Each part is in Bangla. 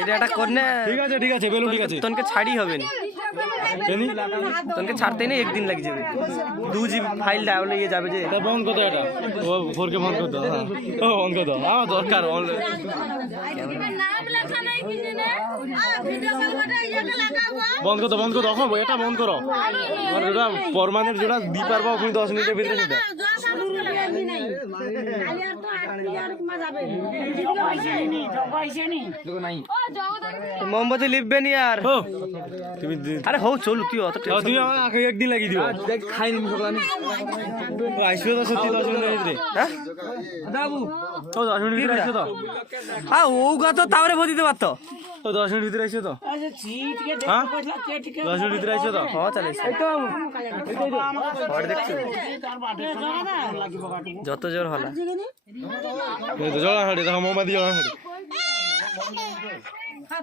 এটা একটা করনে ঠিক আছে বেলুন ঠিক আছে তোনকে ছাড়ি হবে না তোনকে ছাড়তে নেই একদিন লাগে যাবে 2 GB ফাইল ডাউনলোড হয়ে যাবে যে এটা বন্ধ করতে এটা ও ফোরকে বন্ধ করতে হ্যাঁ ও বন্ধ করতে আমার দরকার নাম লেখা নাই কিনে না ভিডিও কল করে এটা লাগাবো বন্ধ করো এখন এটা বন্ধ করো মানে এটা পার্মানেন্ট যেটা দি পারবা ওখানে 10 মিনিটের ভিতরে সেটা মোমবাতি লিখবে নি আর তুমি আরে হো চল তুই অত তুমি আমার আগে একদিন লাগিয়ে দিও খাই নি সকালে আইসো তো সত্যি 10 মিনিটের ভিতরে হ্যাঁ বাবু ও 10 মিনিটের ভিতরে আইসো তো হ্যাঁ ও গাতো তাওরে ভরে দিতে পারতো ও 10 মিনিটের ভিতরে আইসো তো আচ্ছা ঠিক আছে হ্যাঁ দেখো কে ঠিক 10 মিনিটের ভিতরে আইসো তো হ্যাঁ চলে এই তো আর দেখছি তার বাটে লাগিব কাটু যত জোর হলা এই তো জলা হাড়ি দেখো মোমবাতি জলা হাড়ি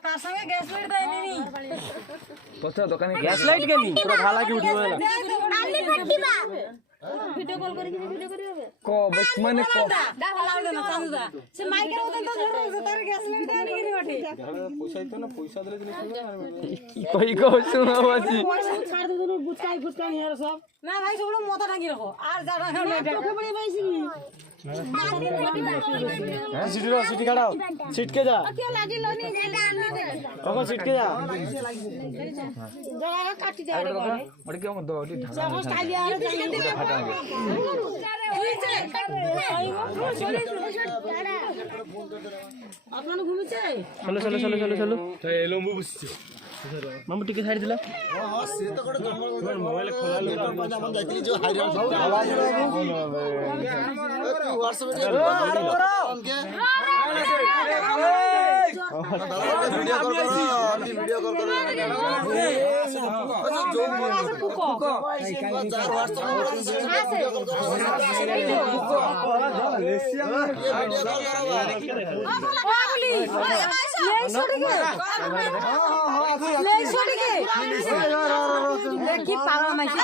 তার সঙ্গে গ্যাস লাইট দেয়নি নি পচা দোকানে গ্যাস লাইট কেনি পুরো ভালো কি উঠিব না আপনি ফাটিবা ভিডিও কল করে কি ভিডিও করি হবে কো মানে কো দা ভালো লাগে না চান্দা সে মাইকের মতন তো ধরে তার গ্যাস লাইট দেয়নি কি বটে পয়সা তো না পয়সা দিলে জিনিস কি কই কো শোনাবাছি পয়সা ছাড় দে তুমি গুটকাই নিয়ে সব না ভাই সবগুলো মাথা টাঙি রাখো আর যারা চোখে পড়ে পাইছি সিটি কাটাও সিটকে যা কে লাগিল নি যেটা আননি দে কখন সিটকে যা জায়গা কাটি যায় রে করে ওটা কি আমার দড়ি ঢাকা সব স্টাইল আর ফাটা হবে আপনার ঘুমিছে চলো চলো চলো চলো চলো তাই লম্বু বুঝছি মামু টিকে ছাড়ি দিলা মোবাইল খোলা কি পাগল মাইছি